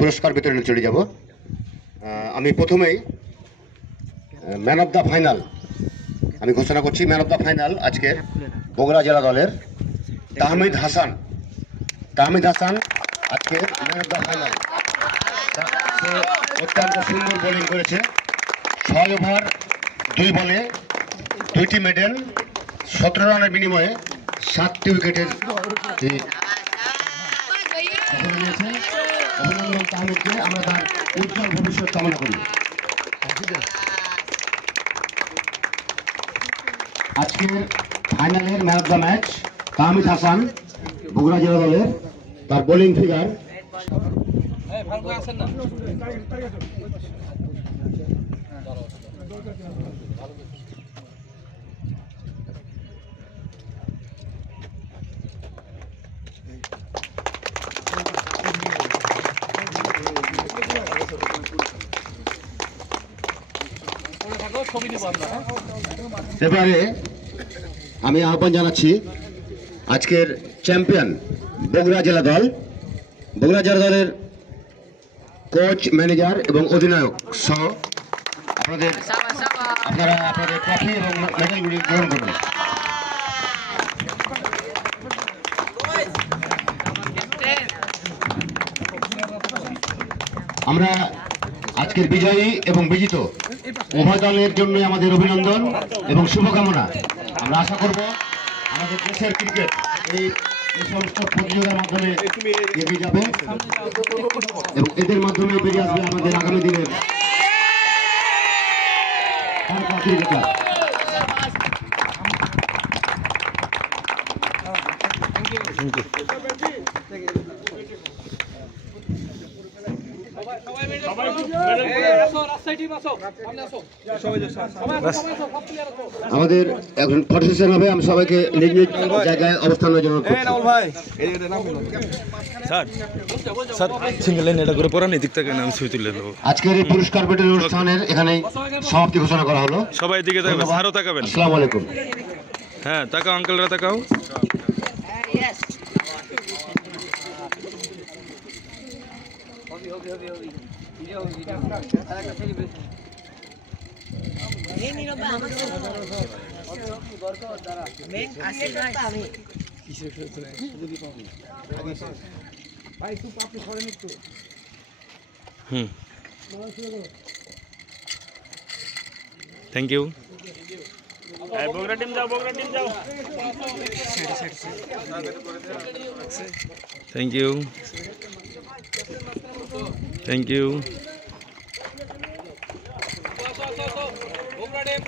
পুরস্কার বিতরণে চলে যাব। আমি প্রথমেই ম্যান অফ দ্য ফাইনাল আমি ঘোষণা করছি। ম্যান অফ দ্য ফাইনাল আজকের বগুড়া জেলা দলের তাহমিদ হাসান আজকে ম্যান অফ দ্য ফাইনাল। সে অত্যন্ত সুন্দর বোলিং করেছে। 6 ওভার 2 বলে 2টি মেডেল, 17 রানের বিনিময়ে 7টি উইকেটের অভিনন্দন তাহমিদকে। আমরা তার উজ্জ্বল ভবিষ্যৎ কামনা করি। আজকের ফাইনালের man of the match Tahmid Hasan, Bogura জেলা দলের। তার বোলিং ফিগার এবারে আমি আহ্বান জানাচ্ছি আজকের চ্যাম্পিয়ন বগুড়া জেলা দলের কোচ, ম্যানেজার এবং অধিনায়ক সহ আপনারা আপনাদের ট্রফি এবং মেডেলগুলি গ্রহণ করুন। আমরা আজকের বিজয়ী এবং বিজিত উভয় দলের জন্য আমাদের অভিনন্দন এবং শুভকামনা। আমরা আশা করব আমাদের দেশের ক্রিকেট এই সমস্ত প্রতিযোগিতার মাধ্যমে এগিয়ে যাবে এবং এদের মাধ্যমে বেরিয়ে আসবে আমাদের আগামী দিনের ক্রিকেটার। আমাদের এখন ফটো সেশন হবে। আমি সবাইকে নিজ নিজ জায়গায় অবস্থানের জন্য আজকের এই পুরস্কার বিতরণ অনুষ্ঠানের এখানে সমাপ্তি ঘোষণা করা হলো। সবাই দিকে তাকাবেন, আরো তাকাবেন। আসসালামু আলাইকুম। হ্যাঁ, তাকাও আঙ্কেলরা, তাকাও। Thank you. বগুড়া টিম যাও। Thank you. বগুড়া টিম